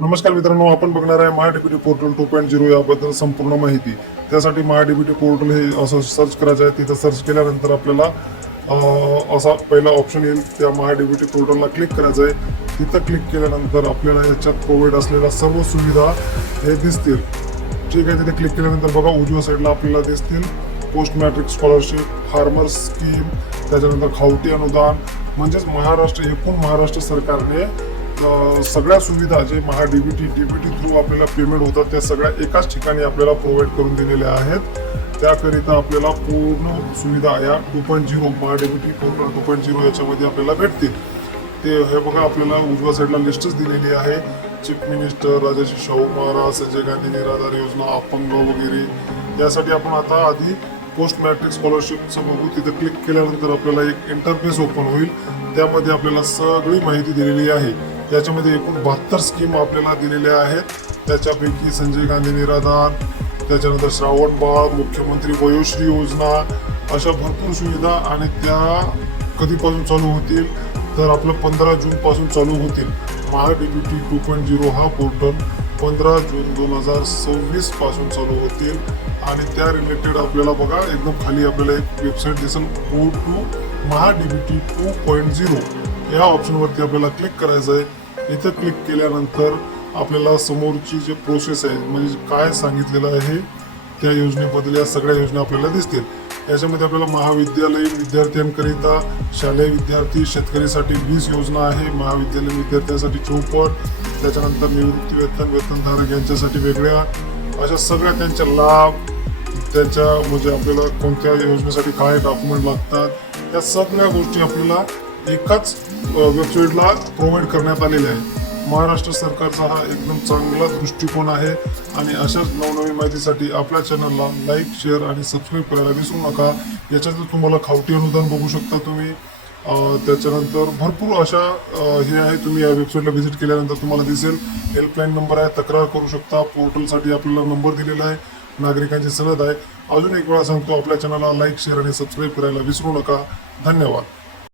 नमस्कार मित्रांनो, आपण बघणार आहे महाडीबीटी पोर्टल 2.0 याबद्दल संपूर्ण माहिती। त्यासाठी महाडीबीटी पोर्टल हे असं सर्च करायचं आहे। तिथं सर्च केल्यानंतर आपल्याला असा पहिला ऑप्शन येईल, त्या महाडीबीटी पोर्टलला क्लिक करायचं आहे। तिथं क्लिक केल्यानंतर आपल्याला याच्यात प्रोव्हाइड असलेल्या सर्व सुविधा हे दिसतील। ठीक आहे, तिथे क्लिक केल्यानंतर बघा उजव्या साईडला आपल्याला दिसतील post matric scholarship, farmer scheme, त्याच्यानंतर खावटी अनुदान, म्हणजेच एकूण महाराष्ट्र सरकारने सगळ्या सुविधा जे डीबीटी थ्रू आपल्याला पेमेंट होतात त्या सगळ्या एकाच ठिकाणी आपल्याला प्रोव्हाइड करून दिलेल्या आहेत। त्याकरिता आपल्याला पूर्ण सुविधा या 2.0 महाडीबीटी पोर्टल 2.0 याच्यामध्ये आपल्याला भेटतील। ते हे बघा आपल्याला उजव्या साईडला लिस्टच दिलेली आहे। चीफ मिनिस्टर, राजर्षी शाहू महाराज, संजय गांधी निराधार योजना, अपंग वगैरे। यासाठी आपण आता आधी पोस्ट मॅट्रिक स्कॉलरशिपचं बघू। तिथे क्लिक केल्यानंतर आपल्याला एक इंटरफेस ओपन होईल, त्यामध्ये आपल्याला सगळी माहिती दिलेली आहे। याच्यामध्ये एकूण 72 स्कीम आपल्याला दिलेल्या आहेत। त्याच्यापैकी संजय गांधी निराधार, त्याच्यानंतर श्रावण बाळ, मुख्यमंत्री वयोश्री योजना, अशा भरपूर सुविधा। आणि त्या कधीपासून चालू होतील तर आपलं 15 जून पासून चालू होतील। महाडीबीटी 2.0 हा पोर्टल 15 जून 2026 पासून चालू होतील। आणि त्या रिलेटेड आपल्याला बघा एकदम खाली आपल्याला एक वेबसाईट दिसेल, गो टू महाडीबीटी 2.0 या ऑप्शनवरती आपल्याला क्लिक करायचं आहे। इथं क्लिक केल्यानंतर आपल्याला समोरची जे प्रोसेस आहे, म्हणजे काय सांगितलेलं आहे त्या योजनेबद्दल या सगळ्या योजना आपल्याला दिसतील। याच्यामध्ये आपल्याला महाविद्यालयीन विद्यार्थ्यांकरिता, शालेय विद्यार्थी, शेतकरीसाठी 20 योजना आहे, महाविद्यालयीन विद्यार्थ्यांसाठी 54, त्याच्यानंतर निवृत्ती वेतन, वेतनधारक यांच्यासाठी वेगळ्या, अशा सगळ्या त्यांचे लाभ, त्यांच्या म्हणजे आपल्याला कोणत्या योजनेसाठी काय डॉक्युमेंट लागतात, या सगळ्या गोष्टी आपल्याला एकाच वेबसाईटला प्रोव्हाइड करण्यात आलेल्या आहे। महाराष्ट्र सरकारचा हा एकदम चांगला दृष्टिकोन आहे। आणि अशाच नवनवीन माहितीसाठी आपल्या चॅनलला लाईक, शेअर आणि सबस्क्राईब करायला विसरू नका। याच्यात तुम्हाला खावटी अनुदान बघू शकता तुम्ही, त्याच्यानंतर भरपूर अशा हे आहे। तुम्ही या वेबसाईटला व्हिजिट केल्यानंतर तुम्हाला दिसेल हेल्पलाईन नंबर आहे, तक्रार करू शकता। पोर्टलसाठी आपल्याला नंबर दिलेला आहे, नागरिकांची सनद आहे। अजून एक वेळा सांगतो, आपल्या चॅनलला लाईक, शेअर आणि सबस्क्राईब करायला विसरू नका। धन्यवाद।